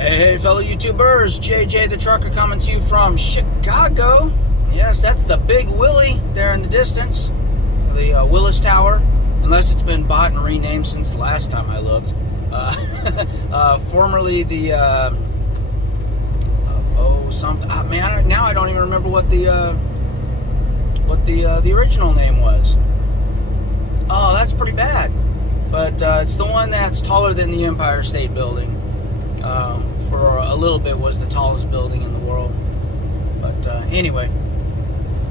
Hey, fellow YouTubers, JJ the Trucker coming to you from Chicago. Yes, that's the Big Willie there in the distance, the Willis Tower, unless it's been bought and renamed since the last time I looked. Formerly the, man, now I don't even remember what the original name was. Oh, that's pretty bad. But it's the one that's taller than the Empire State Building. For a little bit was the tallest building in the world. But anyway,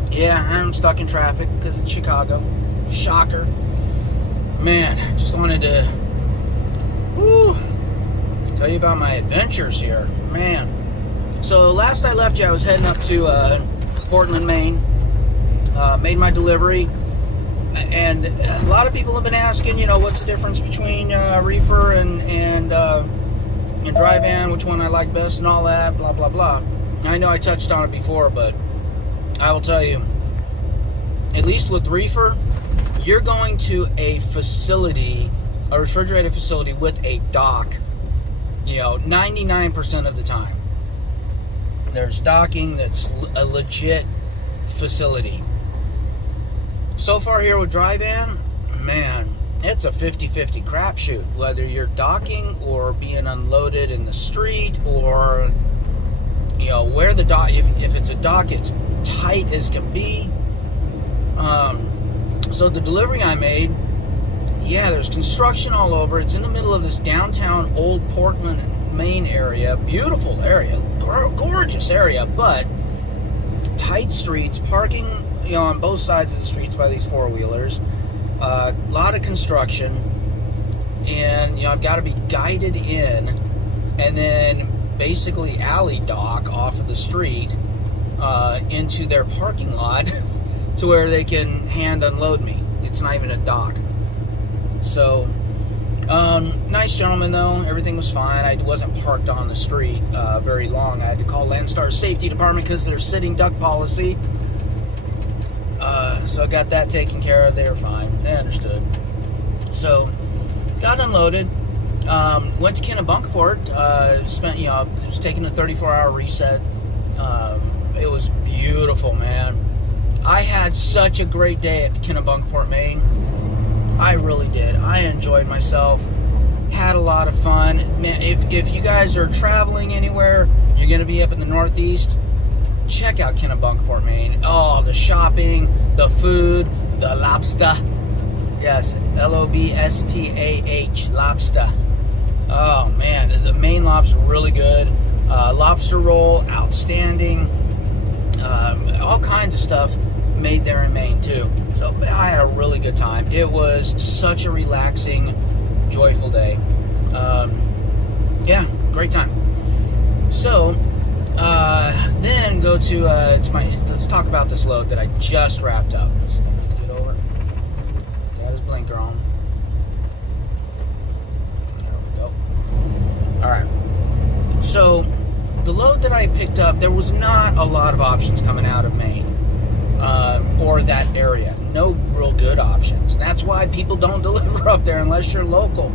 yeah, I'm stuck in traffic because it's Chicago. Shocker. Man, just wanted to tell you about my adventures here. Man. So last I left you, I was heading up to Portland, Maine. Made my delivery. And a lot of people have been asking, you know, what's the difference between Reefer and dry van, which one I like best and all that, blah, blah, blah. I know I touched on it before, but I will tell you, at least with Reefer, you're going to a facility, a refrigerated facility with a dock, you know, 99% of the time. There's docking that's a legit facility. So far here with dry van, man, it's a 50-50 crapshoot. Whether you're docking or being unloaded in the street, or, you know, where the dock, if it's a dock, it's tight as can be. So the delivery I made, yeah, there's construction all over. It's in the middle of this downtown old Portland, Maine area. Beautiful area, gorgeous area, but tight streets, parking, you know, on both sides of the streets by these four-wheelers. A lot of construction, and you know, I've got to be guided in, and then basically alley dock off of the street into their parking lot to where they can hand unload me. It's not even a dock. So nice gentleman though, everything was fine. I wasn't parked on the street very long. I had to call Landstar's safety department because of their sitting duck policy. So I got that taken care of. They were fine. They understood. So got unloaded. Went to Kennebunkport. Spent, you know, just taking a 34-hour reset. It was beautiful, man. I had such a great day at Kennebunkport, Maine. I really did. I enjoyed myself. Had a lot of fun. Man, if you guys are traveling anywhere, you're going to be up in the Northeast, check out Kennebunkport, Maine. Oh, the shopping, the food, the lobster. Yes, Lobstah, lobster. Oh, man, the Maine lobster, really good. Lobster roll, outstanding. All kinds of stuff made there in Maine, too. So I had a really good time. It was such a relaxing, joyful day. Yeah, great time. So, then go to let's talk about this load that I just wrapped up. Just get over. Got his blinker on. There we go. All right. So the load that I picked up, there was not a lot of options coming out of Maine or that area. No real good options. And that's why people don't deliver up there unless you're local.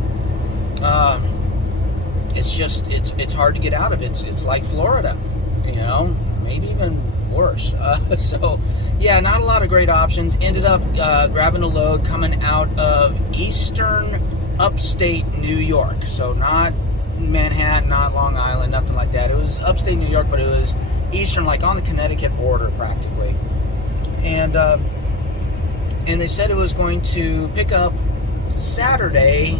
It's just it's hard to get out of. It's like Florida. You know, maybe even worse. So, yeah, not a lot of great options. Ended up grabbing a load coming out of eastern upstate New York. So not Manhattan, not Long Island, nothing like that. It was upstate New York, but it was eastern, like on the Connecticut border practically. And they said it was going to pick up Saturday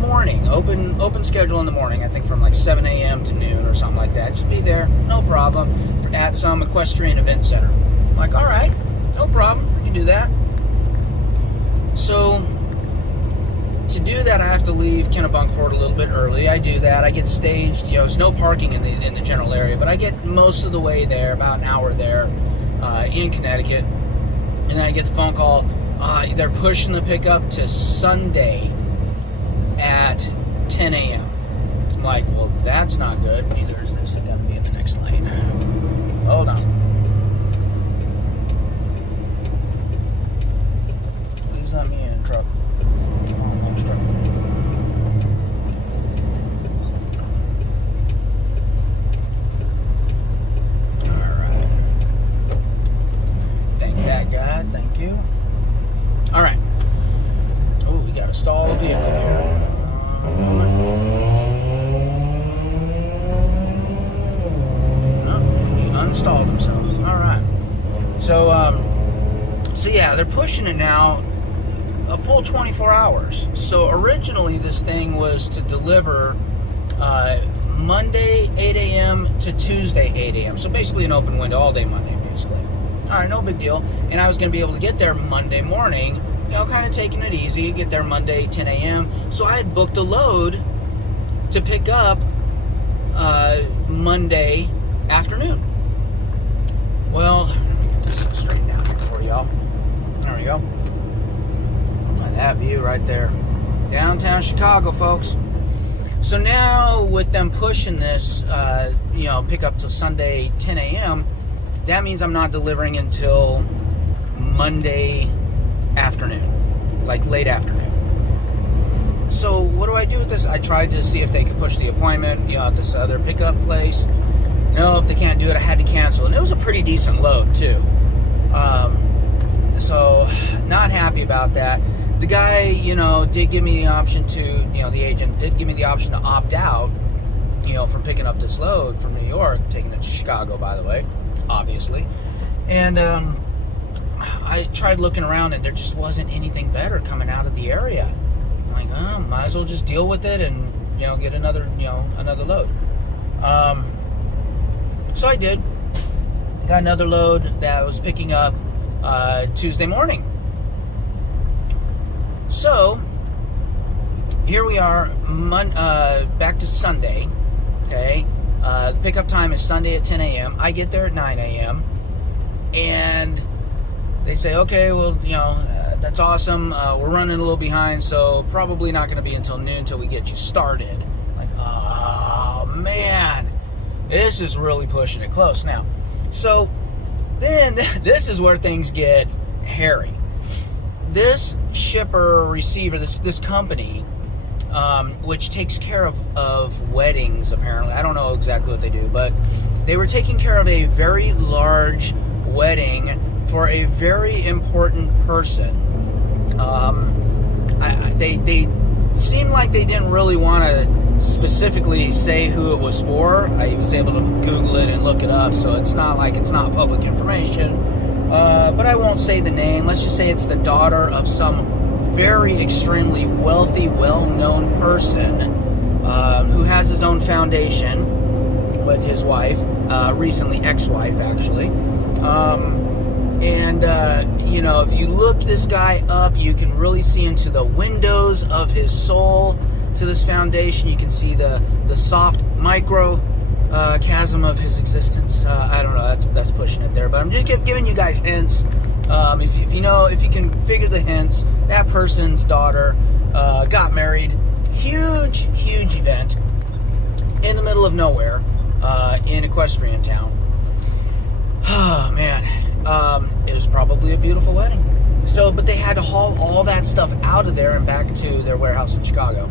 morning, open schedule in the morning, I think from like 7 a.m. to noon or something like that. Just be there, no problem, at some equestrian event center. I'm like, all right, no problem, I can do that. So to do that, I have to leave Kennebunkport a little bit early. I do that. I get staged. You know, there's no parking in the general area, but I get most of the way there, about an hour there, in Connecticut, and then I get the phone call. They're pushing the pickup to Sunday at 10 a.m. I'm like, well, that's not good. Neither is this. I gotta be in the next lane. Hold on. Please let me in, truck. Come on, launch truck. they're pushing it now a full 24 hours. So originally this thing was to deliver Monday 8 a.m. to Tuesday 8 a.m. So basically an open window all day Monday, basically. All right, no big deal. And I was going to be able to get there Monday morning, kind of taking it easy, get there Monday 10 a.m. So I had booked a load to pick up Monday afternoon. Well, let me get this straightened out here for y'all. There we go. Find that view right there. Downtown Chicago, folks. So now with them pushing this, pick up till Sunday 10 a.m., that means I'm not delivering until Monday afternoon, like late afternoon. So what do I do with this? I tried to see if they could push the appointment, at this other pickup place. Nope, they can't do it. I had to cancel. And it was a pretty decent load, too. So not happy about that. The guy, did give me the option to, the agent did give me the option to opt out, from picking up this load from New York, taking it to Chicago, by the way, obviously. And I tried looking around, and there just wasn't anything better coming out of the area. I'm like, might as well just deal with it and, get another load. So I did. Got another load that I was picking up Tuesday morning. So, here we are, back to Sunday, okay? The pickup time is Sunday at 10 a.m. I get there at 9 a.m. And they say, okay, well, that's awesome. We're running a little behind, so probably not going to be until noon until we get you started. Like, oh, man. This is really pushing it close now. So, then this is where things get hairy. This shipper receiver, this company, which takes care of weddings, apparently. I don't know exactly what they do, but they were taking care of a very large wedding for a very important person. They seemed like they didn't really want to specifically say who it was for. I was able to Google it and look it up, so it's not like it's not public information. But I won't say the name. Let's just say it's the daughter of some very extremely wealthy, well-known person who has his own foundation with his wife, recently ex-wife, actually. If you look this guy up, you can really see into the windows of his soul to this foundation. You can see the soft micro chasm of his existence. I don't know, that's pushing it there, but I'm just giving you guys hints. If you can figure the hints, that person's daughter got married. Huge event in the middle of nowhere, in equestrian town. Oh man, it was probably a beautiful wedding. So, but they had to haul all that stuff out of there and back to their warehouse in Chicago.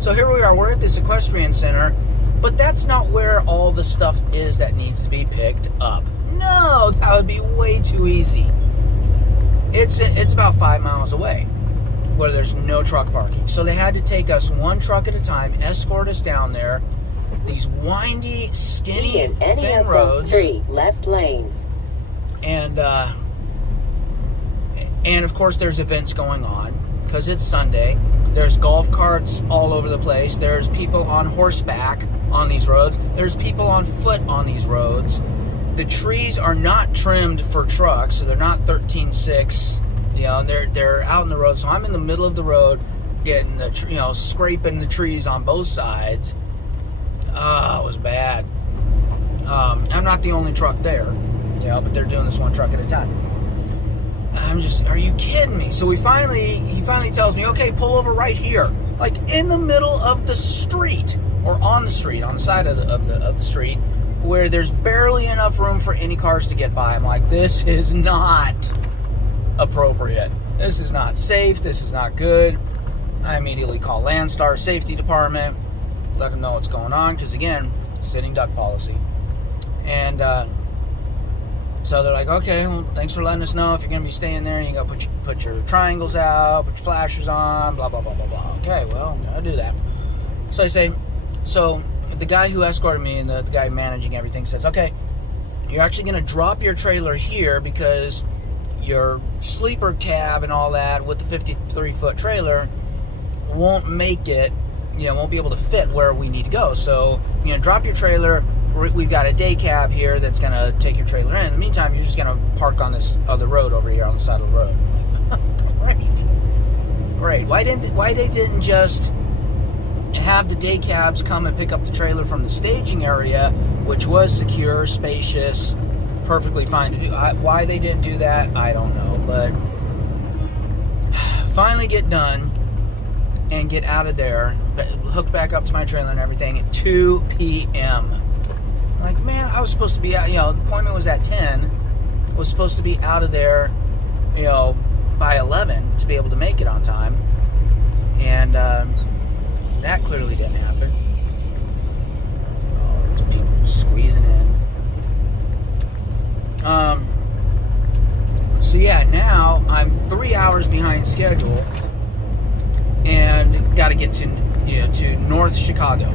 So here we are, we're at this equestrian center, but that's not where all the stuff is that needs to be picked up. No, that would be way too easy. It's about 5 miles away, where there's no truck parking. So they had to take us one truck at a time, escort us down there, these windy, skinny, thin roads. 3 left lanes. And of course there's events going on, because it's Sunday. There's golf carts all over the place. There's people on horseback on these roads. There's people on foot on these roads. The trees are not trimmed for trucks, so they're not 13.6. They're out in the road. So I'm in the middle of the road, getting scraping the trees on both sides. It was bad. I'm not the only truck there, but they're doing this one truck at a time. Are you kidding me? So he finally tells me, okay, pull over right here, like in the middle of the street, or on the street, on the side of the street, where there's barely enough room for any cars to get by. I'm like, this is not appropriate. This is not safe. This is not good. I immediately call Landstar Safety Department, let them know what's going on, because again, sitting duck policy. And so they're like, okay, well, thanks for letting us know. If you're going to be staying there, you got to put your triangles out, put your flashers on, blah, blah, blah, blah, blah. Okay, well, I'll do that. So I say, so the guy who escorted me and the guy managing everything says, okay, you're actually going to drop your trailer here because your sleeper cab and all that with the 53-foot trailer won't make it, won't be able to fit where we need to go. So, drop your trailer. We've got a day cab here that's going to take your trailer in. In the meantime, you're just going to park on this other road over here on the side of the road. Great. Why they didn't just have the day cabs come and pick up the trailer from the staging area, which was secure, spacious, perfectly fine to do. Why they didn't do that, I don't know. But finally get done and get out of there, hooked back up to my trailer and everything at 2 p.m. Like, man, I was supposed to be out, the appointment was at 10. I was supposed to be out of there, by 11 to be able to make it on time. And that clearly didn't happen. Oh, there's people just squeezing in. So yeah, now I'm 3 hours behind schedule and got to get to North Chicago.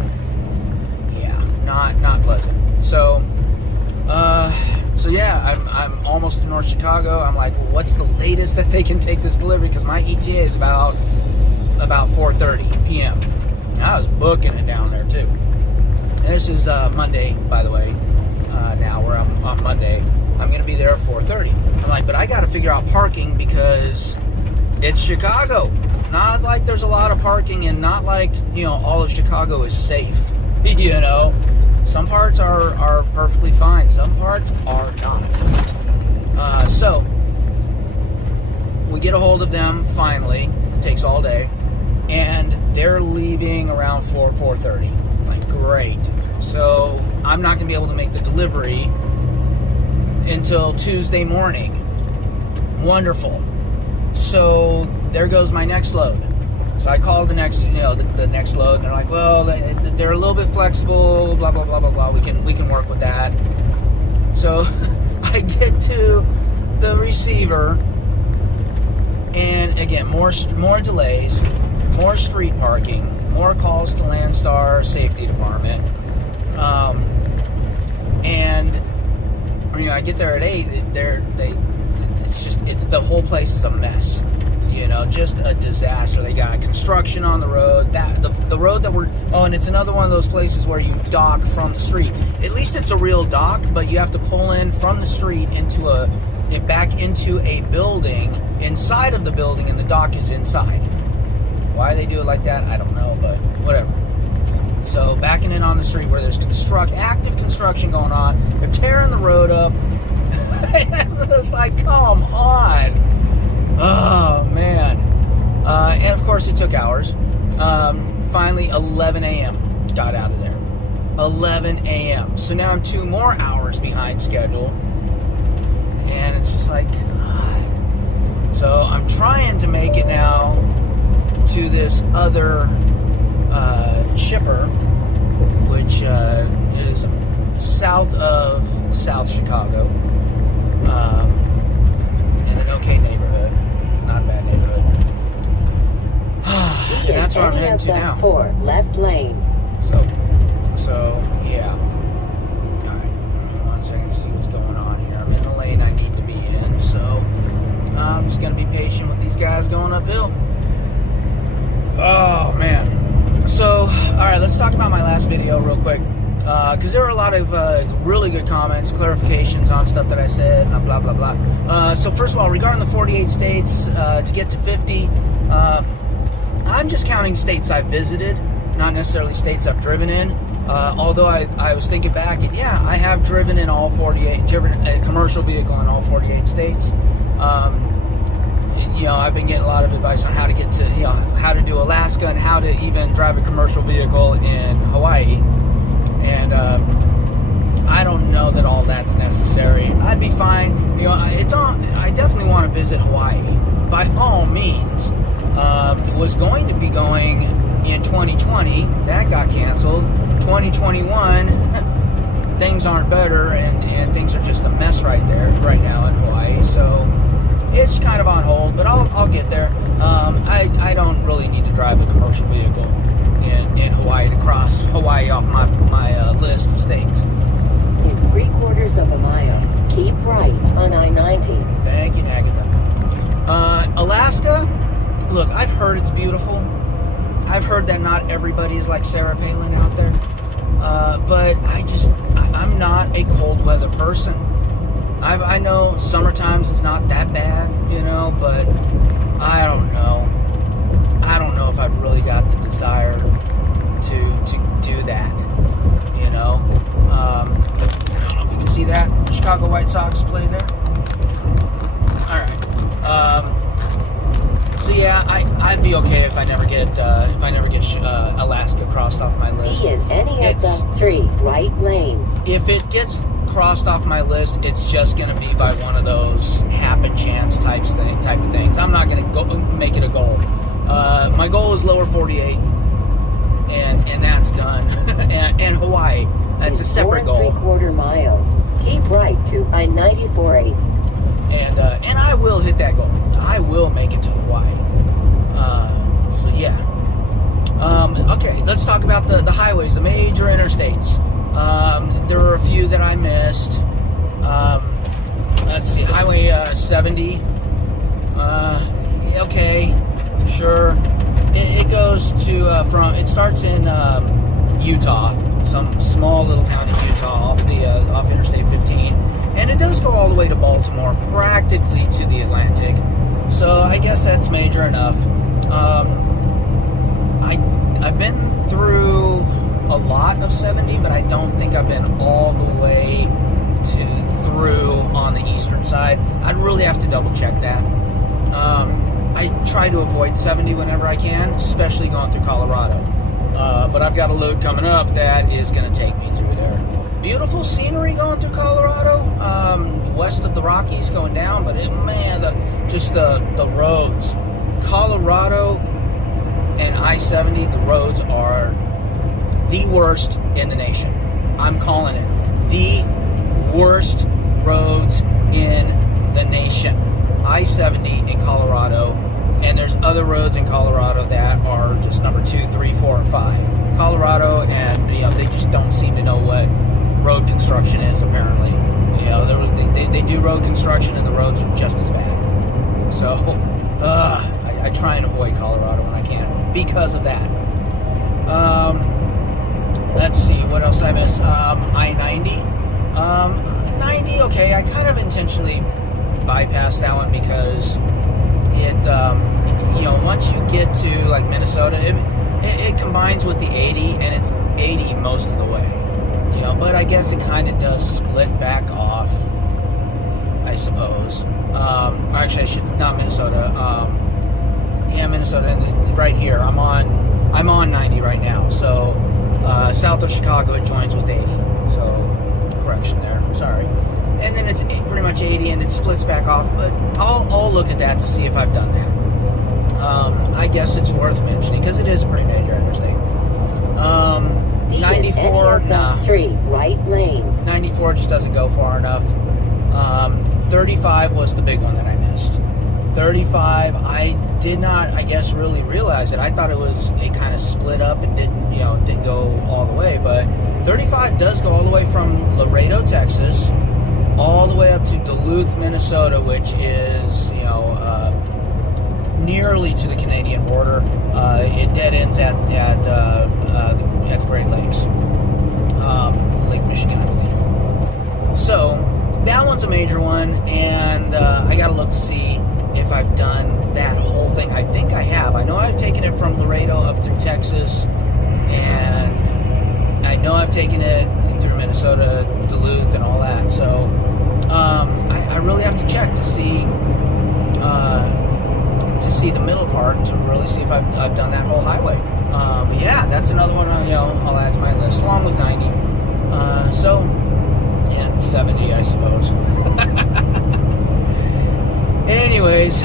Yeah, not pleasant. So yeah, I'm almost in North Chicago. I'm like, well, what's the latest that they can take this delivery? Because my ETA is about 4:30 p.m. I was booking it down there too. And this is Monday, by the way. Now where I'm on Monday, I'm going to be there at 4:30. I'm like, but I got to figure out parking because it's Chicago. Not like there's a lot of parking, and not like all of Chicago is safe. Some parts are perfectly fine. Some parts are not. So we get a hold of them finally. It takes all day, and they're leaving around 4:30. Like, great. So I'm not going to be able to make the delivery until Tuesday morning. Wonderful. So there goes my next load. So I called the next, the next load, and they're like, well, they're a little bit flexible, blah, blah, blah, blah, blah. We can work with that. So I get to the receiver, and again, more delays, more street parking, more calls to Landstar Safety Department. And I get there at 8. It's the whole place is a mess. Just a disaster. They got construction on the road. The road that and it's another one of those places where you dock from the street. At least it's a real dock, but you have to pull in from the street back into a building, inside of the building, and the dock is inside. Why they do it like that, I don't know, but whatever. So backing in on the street where there's active construction going on. They're tearing the road up. It's like, come on. Oh, man. And of course, it took hours. Finally, 11 a.m. got out of there. 11 a.m. So now I'm 2 more hours behind schedule. And it's just like, God. So I'm trying to make it now to this other shipper, which is south of South Chicago. In an okay neighborhood. It's not a bad neighborhood. And that's where I'm heading to now. 4 left lanes. So yeah. Alright, give me 1 second to see what's going on here. I'm in the lane I need to be in, so I'm just going to be patient with these guys going uphill. Oh, man. So, alright, let's talk about my last video real quick. Because there were a lot of really good comments, clarifications on stuff that I said, and blah, blah, blah. So first of all, regarding the 48 states, to get to 50, I'm just counting states I've visited, not necessarily states I've driven in. Although I was thinking back, and yeah, I have driven in all 48, driven a commercial vehicle in all 48 states. I've been getting a lot of advice on how to get to, how to do Alaska and how to even drive a commercial vehicle in Hawaii. And I don't know that all that's necessary. I'd be fine. I definitely want to visit Hawaii by all means. It was going to be going in 2020. That got canceled. 2021, things aren't better, and things are just a mess right now in Hawaii. So it's kind of on hold, but I'll get there. I don't really need to drive a commercial vehicle in Hawaii to cross Hawaii off my list of states. In 3/4 of a mile, keep right on I-90. Thank you, Agatha. Alaska, look, I've heard it's beautiful. I've heard that not everybody is like Sarah Palin out there. But I'm not a cold weather person. I know summertimes it's not that bad, but I don't know. I don't know if I've really got the desire to do that, I don't know if you can see that. Chicago White Sox play there. All right. So yeah, I'd be okay if I never get Alaska crossed off my list. Be in any of the 3 right lanes. If it gets crossed off my list, it's just going to be by one of those happen chance type of things. I'm not going to go make it a goal. My goal is lower 48, and that's done. and Hawaii, that's a separate goal. 4 3/4 miles, keep right to I-94 East. And I will hit that goal. I will make it to Hawaii. So yeah. Okay, let's talk about the highways, the major interstates. There were a few that I missed. Let's see, Highway 70. Okay, sure. It goes to it starts in Utah, some small little town in Utah off Interstate 15, and it does go all the way to Baltimore, practically to the Atlantic. So I guess that's major enough. I've been through a lot of 70, but I don't think I've been all the way through on the eastern side. I'd really have to double check that. I try to avoid 70 whenever I can, especially going through Colorado. But I've got a load coming up that is going to take me through there. Beautiful scenery going through Colorado, west of the Rockies going down, but the roads. Colorado and I-70, the roads are the worst in the nation. I'm calling it. The worst roads in the nation. I-70 in Colorado, and there's other roads in Colorado that are just number 2, 3, 4, or 5. Colorado, and they just don't seem to know what road construction is, apparently. They do road construction, and the roads are just as bad. So, I try and avoid Colorado when I can because of that. Let's see, what else did I miss? I-90. 90, okay, I kind of intentionally bypassed that one because it, once you get to like Minnesota, it combines with the 80, and it's 80 most of the way. But I guess it kind of does split back off, I suppose. Actually, I should not Minnesota. Minnesota, and right here. I'm on 90 right now. So south of Chicago, it joins with 80. So correction there. Sorry. And then it's pretty much 80, and it splits back off. But I'll look at that to see if I've done that. I guess it's worth mentioning because it is a pretty major interstate. 94, nah. 3 right lanes. 94 just doesn't go far enough. 35 was the big one that I missed. 35, I did not, I guess, really realize it. I thought it kind of split up and didn't go all the way. But 35 does go all the way from Laredo, Texas, all the way up to Duluth, Minnesota, which is, nearly to the Canadian border. It dead ends at the Great Lakes, Lake Michigan, I believe. So that one's a major one, and I got to look to see if I've done that whole thing. I think I have. I know I've taken it from Laredo up through Texas, and I know I've taken it through Minnesota, Duluth, and all that. So I really have to check to see the middle part to really see if I've done that whole highway. But yeah, that's another one I'll add to my list, along with 90. And 70, I suppose. Anyways,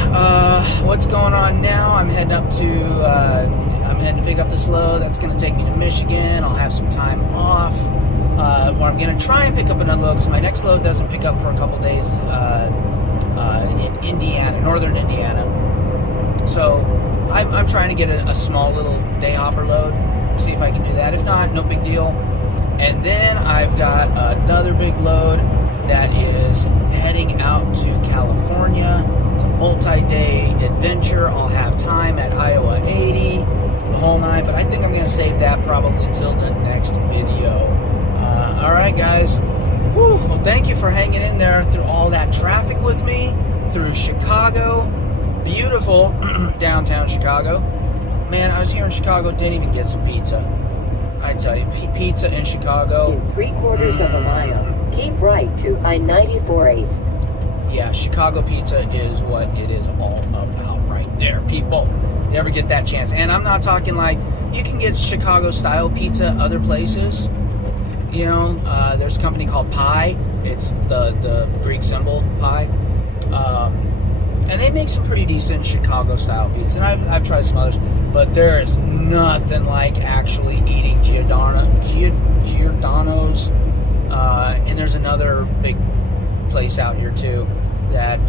what's going on now? I'm heading to pick up this load. That's going to take me to Michigan. I'll have some time off. Where I'm going to try and pick up another load because my next load doesn't pick up for a couple days in Indiana, northern Indiana. So I'm trying to get a small little day hopper load. See if I can do that. If not, no big deal. And then I've got another big load that is heading out to California. It's a multi-day adventure. I'll have time at Iowa 80, the whole nine, but I think I'm going to save that probably till the next video. All right, guys. Whew. Well, thank you for hanging in there through all that traffic with me, through Chicago. Beautiful downtown Chicago. Man, I was here in Chicago, didn't even get some pizza. I tell you, pizza in Chicago. In 3/4 of a mile, keep right to I-94 East. Yeah, Chicago pizza is what it is all about right there, people. You ever get that chance? And I'm not talking like, you can get Chicago-style pizza other places. You know, there's a company called Pi. It's the Greek symbol, Pi. And they make some pretty decent Chicago-style pizza. And I've tried some others. But there is nothing like actually eating Giordano's. And there's another big place out here, too, that,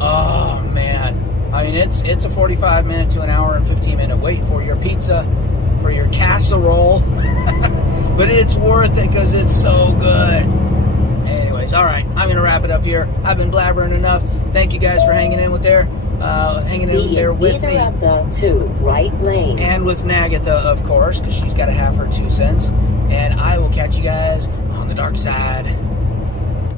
oh, man. I mean, it's a 45-minute to an hour and 15-minute wait for your pizza, for your casserole. But it's worth it because it's so good. Anyways, all right, I'm going to wrap it up here. I've been blabbering enough. Thank you guys for hanging in with there with me. Either of the two right lanes. And with Nagatha, of course, because she's got to have her 2 cents. And I will catch you guys on the dark side.